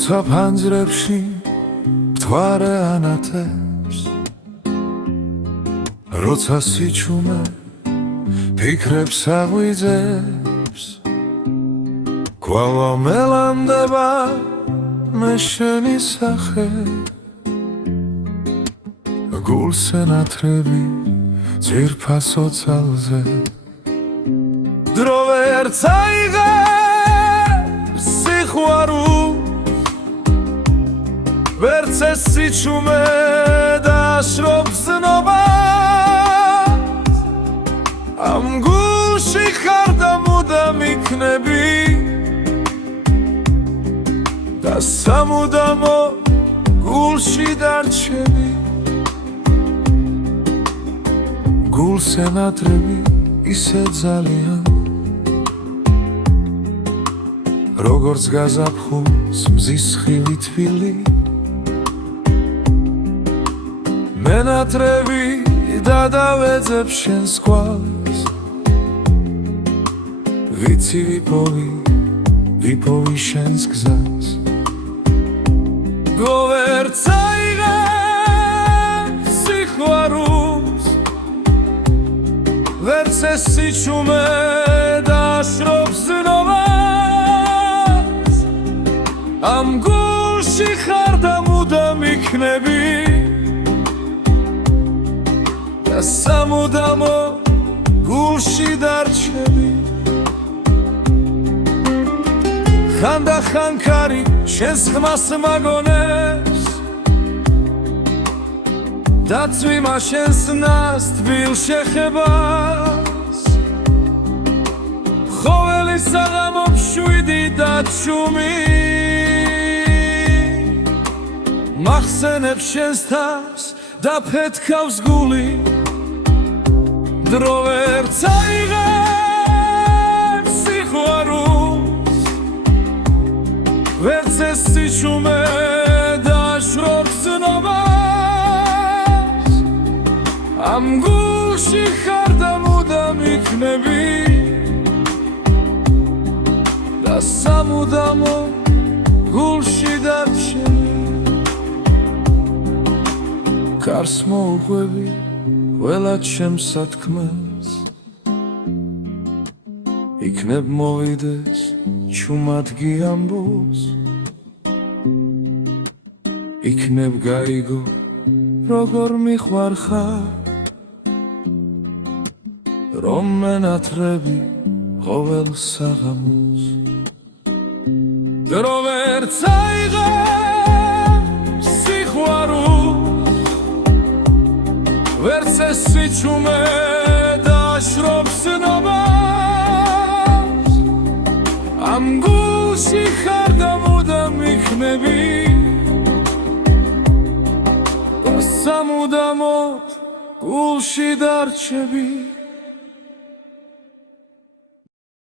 როცა ფანჯრებში მთვარე ანათებს, როცა სიჩუმე ფიქრებს აღვიძებს, კვალა მელამდება მე შენი სახე, გულს ენათრები ძვირფასო ძალზე. დრო ვერ წაიღებს სიყვარულს, ვერც ეს სიჩუმე დააშრობს ზნობას, ამ გულში ხარ და მუდამ იქნები და სამუდამო გულში დარჩები. გულს ენათრები ისე ძალიან, როგორც გაზაფხულს მზის ხილი თბილი, მენათრები და დავეძებ შენს კვალს, ვიცი ვიპოვი შენს გზას. დრო ვერ წაიღებს სიყვარულს, ვერც ეს სიჩუმე დააშრობს ზნობას, ამ გულში ხარ და მუდამ იქნები და სამუდამო გულში დარჩები. ხანდახან ქარი შენს ხმას მაგონებს, დაცვიმა შენს ნას თბილ შეხებას, ხოველი საღამობს შვიდი და ჩუმი, მახსენებს შენს თავს და ფეთქავს გული. დრო ვერ წაიღებს სიყვარულს, ვერც ეს სიჩუმე დააშრობს ზნობას, ამ გულში ხარ და მუდამ იქნები და სამუდამო გულში დარჩები. კარს მოუყვები ყველა ჩემს სათქმელს, იქნებ მოვიდეს ჩუმად გიამბოს, იქნებ გაიგო როგორ მიყვარხარ, რომ მენათრები ყოველ საღამოს. დრო ვერ წაიღებს სიყვარულს, ვერც ეს სიჩუმე დააშრობს ზნობას, ამ გულში ხარ და მუდამ იქნები და სამუდამო გულში დარჩები.